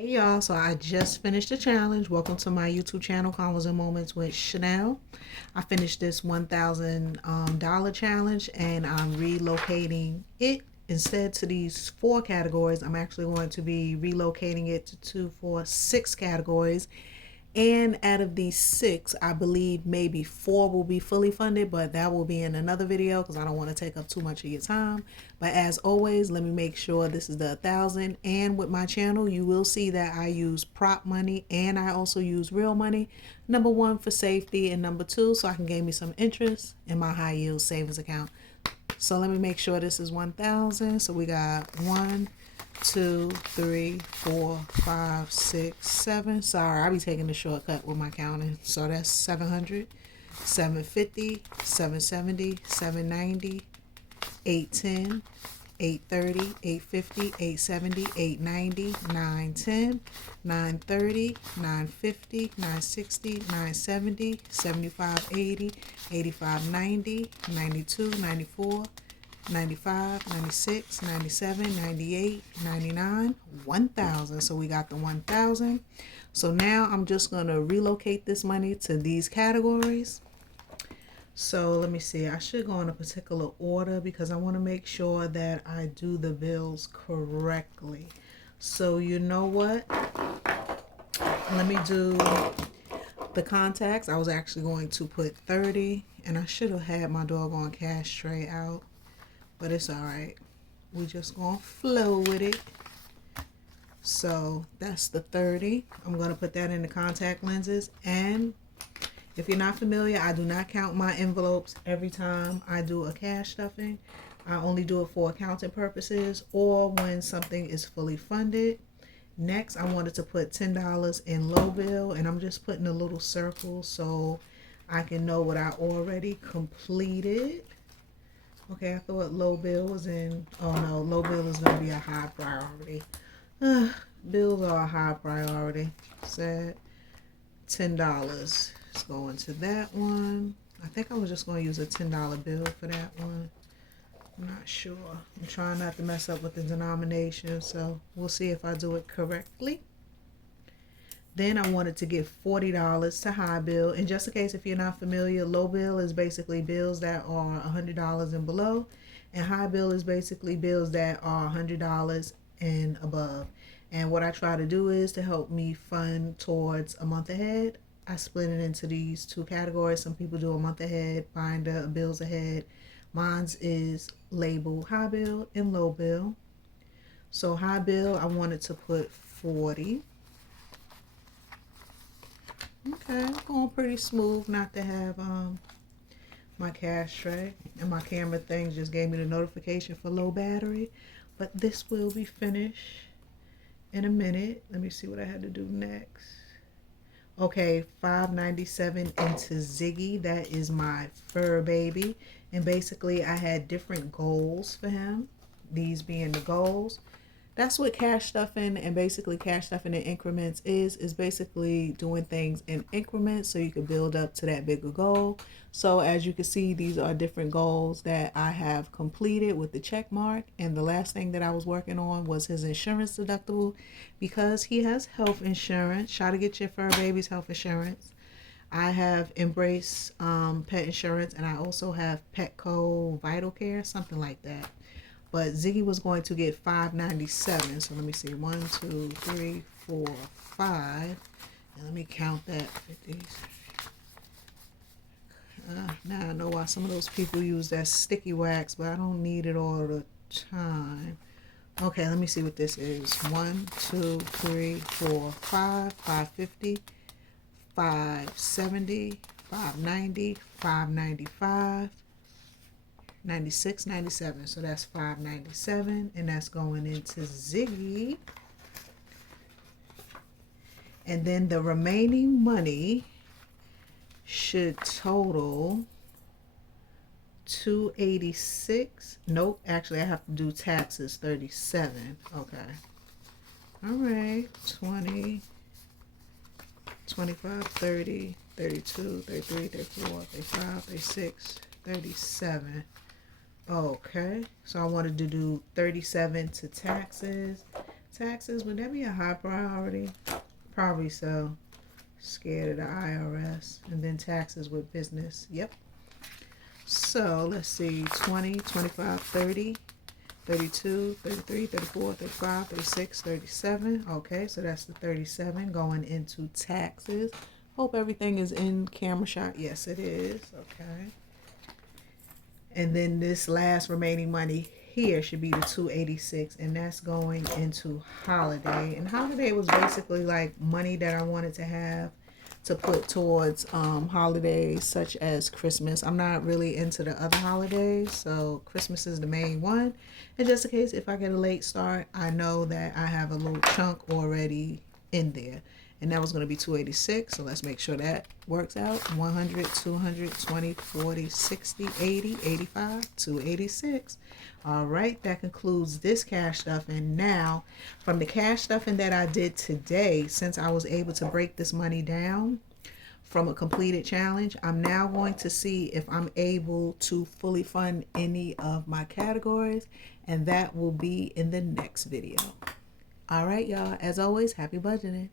Hey y'all, so I just finished the challenge. Welcome to my YouTube channel, Convos and Moments with Chanel. I finished this $1,000 challenge and I'm relocating it instead to these 4 categories. I'm actually going to be relocating it to 2, 4, 6 categories. And out of these 6, I believe maybe 4 will be fully funded, but that will be in another video because I don't want to take up too much of your time. But as always, let me make sure this is the 1,000. And with my channel, you will see that I use prop money and I also use real money. Number 1 for safety and number 2 so I can gain me some interest in my high yield savings account. So let me make sure this is 1,000. So we got 1, 2, 3, 4, 5, 6, 7. Sorry, I be taking the shortcut with my counting. So that's 700, 750, 770, 790, 810, 830, 850, 870, 890, 910, 930, 950, 960, 970, 75, 80, 85, 90, 92, 94, 95, 96, 97, 98, 99, 1,000. So we got the 1,000. So now I'm just going to relocate this money to these categories. So let me see. I should go in a particular order because I want to make sure that I do the bills correctly. So you know what? Let me do the contacts. I was actually going to put 30 and I should have had my doggone cash tray out. But it's all right. We just gonna flow with it. So that's the 30. I'm gonna put that in the contact lenses. And if you're not familiar, I do not count my envelopes every time I do a cash stuffing. I only do it for accounting purposes or when something is fully funded. Next, I wanted to put $10 in low bill, and I'm just putting a little circle so I can know what I already completed. Okay, I thought low bill was in. Oh no, low bill is going to be a high priority. Bills are a high priority. Said $10 is going to that one. I think I was just going to use a $10 bill for that one. I'm not sure. I'm trying not to mess up with the denomination, so we'll see if I do it correctly. Then I wanted to give $40 to high bill. And just in case if you're not familiar, low bill is basically bills that are $100 and below. And high bill is basically bills that are $100 and above. And what I try to do is to help me fund towards a month ahead. I split it into these 2 categories. Some people do a month ahead, binder, bills ahead. Mine's is labeled high bill and low bill. So high bill, I wanted to put 40. Okay, going pretty smooth. Not to have my cash tray and my camera thing just gave me the notification for low battery, but this will be finished in a minute. Let me see what I had to do next. Okay, $5.97 into Ziggy. That is my fur baby, and basically I had different goals for him, these being the goals. That's what cash stuffing and basically cash stuffing in increments is basically doing things in increments so you can build up to that bigger goal. So as you can see, these are different goals that I have completed with the check mark. And the last thing that I was working on was his insurance deductible because he has health insurance. Try to get your fur baby's health insurance. I have embraced pet insurance, and I also have Petco Vital Care, something like that. But Ziggy was going to get $5.97. So let me see. 1, 2, 3, 4, 5. And let me count that. 50. Now I know why some of those people use that sticky wax, but I don't need it all the time. Okay, let me see what this is. 1, 2, 3, 4, 5. 550. 570. 590. 595. 96, 97. So that's $5.97, and that's going into Ziggy. And then the remaining money should total $286. Nope, actually I have to do taxes. 37. Okay. All right. 20, 25, 30, 32, 33, 34, 35, 36, 37. Okay, so I wanted to do 37 to taxes. Taxes, would that be a high priority? Probably so. Scared of the IRS. And then taxes with business. Yep. So let's see, 20, 25, 30, 32, 33, 34, 35, 36, 37. Okay, so that's the 37 going into taxes. Hope everything is in camera shot. Yes, it is. Okay. And then this last remaining money here should be the 286, and that's going into holiday. And holiday was basically like money that I wanted to have to put towards holidays such as Christmas. I'm not really into the other holidays, so Christmas is the main one. And just in case if I get a late start, I know that I have a little chunk already in there. And that was going to be 286, so let's make sure that works out. 100, 200, 20, 40, 60, 80, 85, 286. All right, that concludes this cash stuffing. Now, from the cash stuffing that I did today, since I was able to break this money down from a completed challenge, I'm now going to see if I'm able to fully fund any of my categories, and that will be in the next video. All right, y'all, as always, happy budgeting.